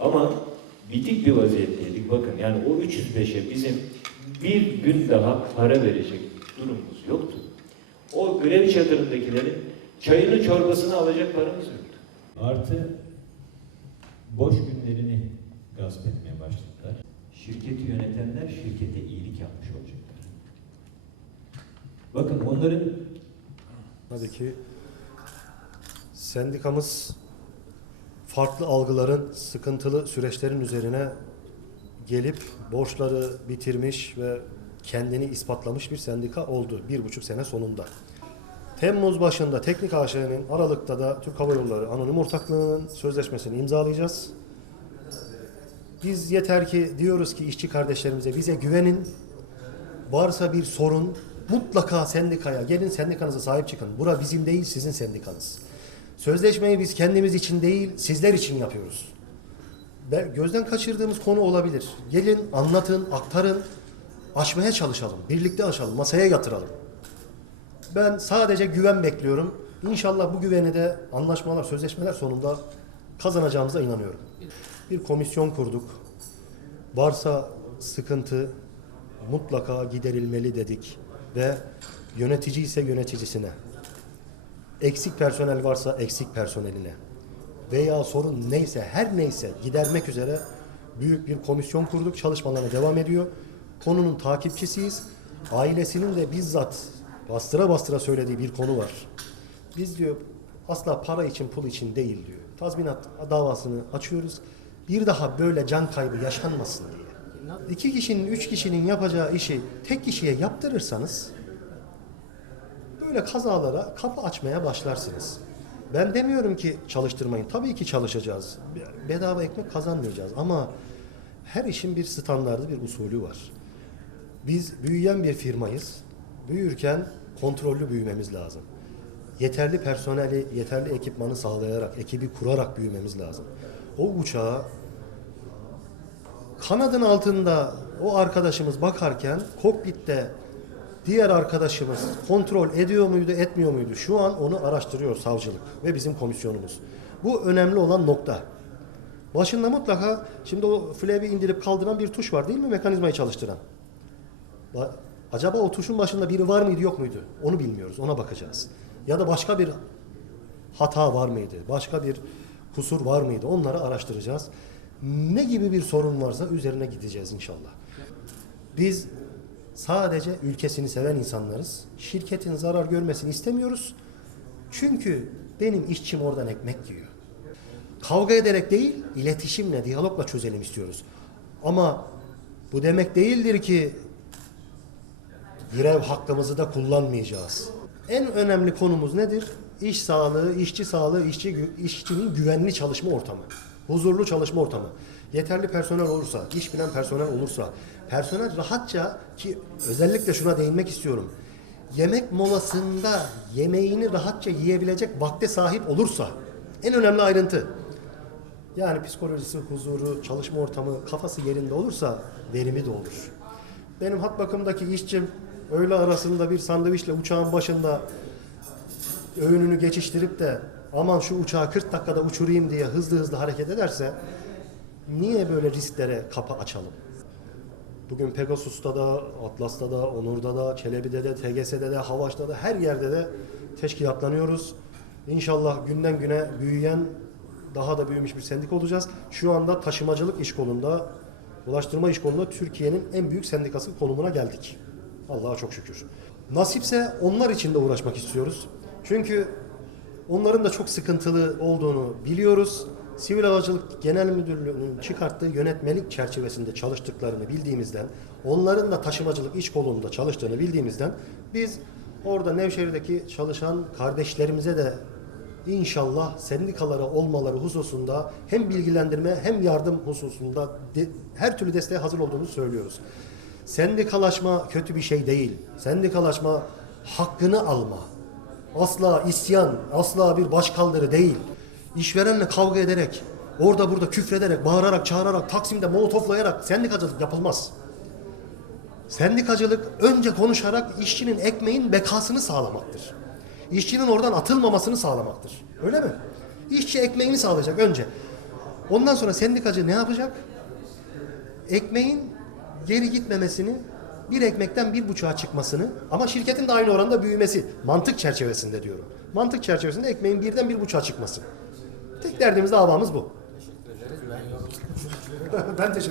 Ama bitik bir vaziyetteydik. Bakın yani o 305'e bizim bir gün daha para verecek durumumuz yoktu. O grev çadırındakilerin çayını çorbasını alacak paramız yoktu. Artı boş günlerini gasp etmeye başladılar. Şirketi yönetenler şirkete iyilik yapmış olacaklar. Bakın onların Tabii ki sendikamız farklı algıların, sıkıntılı süreçlerin üzerine gelip borçları bitirmiş ve kendini ispatlamış bir sendika oldu bir buçuk sene sonunda. Temmuz başında Teknik AŞ'nin Aralık'ta da Türk Hava Yolları Anonim Ortaklığı'nın sözleşmesini imzalayacağız. Biz yeter ki diyoruz ki işçi kardeşlerimize bize güvenin. Varsa bir sorun mutlaka sendikaya gelin sendikanıza sahip çıkın. Bura bizim değil sizin sendikanız. Sözleşmeyi biz kendimiz için değil sizler için yapıyoruz. Ve gözden kaçırdığımız konu olabilir. Gelin anlatın, aktarın, aşmaya çalışalım. Birlikte aşalım, masaya yatıralım. Ben sadece güven bekliyorum. İnşallah bu güveni de anlaşmalar, sözleşmeler sonunda kazanacağımıza inanıyorum. Bir komisyon kurduk. Varsa sıkıntı mutlaka giderilmeli dedik ve yönetici ise yöneticisine, eksik personel varsa eksik personeline veya sorun neyse her neyse gidermek üzere büyük bir komisyon kurduk. Çalışmalarına devam ediyor. Konunun takipçisiyiz. Ailesinin de bizzat bastıra bastıra söylediği bir konu var. Biz diyor asla para için pul için değil diyor. Tazminat davasını açıyoruz. Bir daha böyle can kaybı yaşanmasın diye. İki kişinin, üç kişinin yapacağı işi tek kişiye yaptırırsanız böyle kazalara kapı açmaya başlarsınız. Ben demiyorum ki çalıştırmayın. Tabii ki çalışacağız. Bedava ekmek kazanmayacağız ama her işin bir standardı, bir usulü var. Biz büyüyen bir firmayız. Büyürken kontrollü büyümemiz lazım. Yeterli personeli, yeterli ekipmanı sağlayarak, ekibi kurarak büyümemiz lazım. O uçağa kanadın altında o arkadaşımız bakarken kokpitte diğer arkadaşımız kontrol ediyor muydu, etmiyor muydu? Şu an onu araştırıyor savcılık ve bizim komisyonumuz. Bu önemli olan nokta. Başında mutlaka şimdi o flabi indirip kaldıran bir tuş var değil mi mekanizmayı çalıştıran? Ba- Acaba o tuşun başında biri var mıydı yok muydu? Onu bilmiyoruz. Ona bakacağız. Ya da başka bir hata var mıydı? Başka bir kusur var mıydı? Onları araştıracağız. Ne gibi bir sorun varsa üzerine gideceğiz inşallah. Biz sadece ülkesini seven insanlarız. Şirketin zarar görmesini istemiyoruz. Çünkü benim işçim oradan ekmek yiyor. Kavga ederek değil, iletişimle, diyalogla çözelim istiyoruz. Ama bu demek değildir ki grev hakkımızı da kullanmayacağız. En önemli konumuz nedir? İş sağlığı, işçi sağlığı, işçi, işçinin güvenli çalışma ortamı. Huzurlu çalışma ortamı. Yeterli personel olursa, iş bilen personel olursa, personel rahatça ki özellikle şuna değinmek istiyorum. Yemek molasında yemeğini rahatça yiyebilecek vakte sahip olursa en önemli ayrıntı. Yani psikolojisi, huzuru, çalışma ortamı, kafası yerinde olursa verimi de olur. Benim hat bakımdaki işçim öğle arasında bir sandviçle uçağın başında öğününü geçiştirip de aman şu uçağı 40 dakikada uçurayım diye hızlı hızlı hareket ederse niye böyle risklere kapı açalım? Bugün Pegasus'ta da, Atlas'ta da, Onur'da da, Çelebi'de de, TGS'de de, Havaş'ta da her yerde de teşkilatlanıyoruz. İnşallah günden güne büyüyen, daha da büyümüş bir sendik olacağız. Şu anda taşımacılık iş kolunda, ulaştırma iş kolunda Türkiye'nin en büyük sendikası konumuna geldik. Allah'a çok şükür. Nasipse onlar için de uğraşmak istiyoruz. Çünkü onların da çok sıkıntılı olduğunu biliyoruz. Sivil Havacılık Genel Müdürlüğü'nün çıkarttığı yönetmelik çerçevesinde çalıştıklarını bildiğimizden, onların da taşımacılık iş kolunda çalıştığını bildiğimizden biz orada Nevşehir'deki çalışan kardeşlerimize de inşallah sendikalara olmaları hususunda hem bilgilendirme hem yardım hususunda de- her türlü desteğe hazır olduğumuzu söylüyoruz. Sendikalaşma kötü bir şey değil. Sendikalaşma hakkını alma. Asla isyan, asla bir başkaldırı değil. İşverenle kavga ederek, orada burada küfrederek, bağırarak, çağırarak, Taksim'de molotoflayarak sendikacılık yapılmaz. Sendikacılık önce konuşarak işçinin ekmeğin bekasını sağlamaktır. İşçinin oradan atılmamasını sağlamaktır. Öyle mi? İşçi ekmeğini sağlayacak önce. Ondan sonra sendikacı ne yapacak? Ekmeğin geri gitmemesini, bir ekmekten bir buçuğa çıkmasını ama şirketin de aynı oranda büyümesi. Mantık çerçevesinde diyorum. Mantık çerçevesinde ekmeğin birden bir buçuğa çıkması. Tek derdimiz davamız bu. ben teşekkür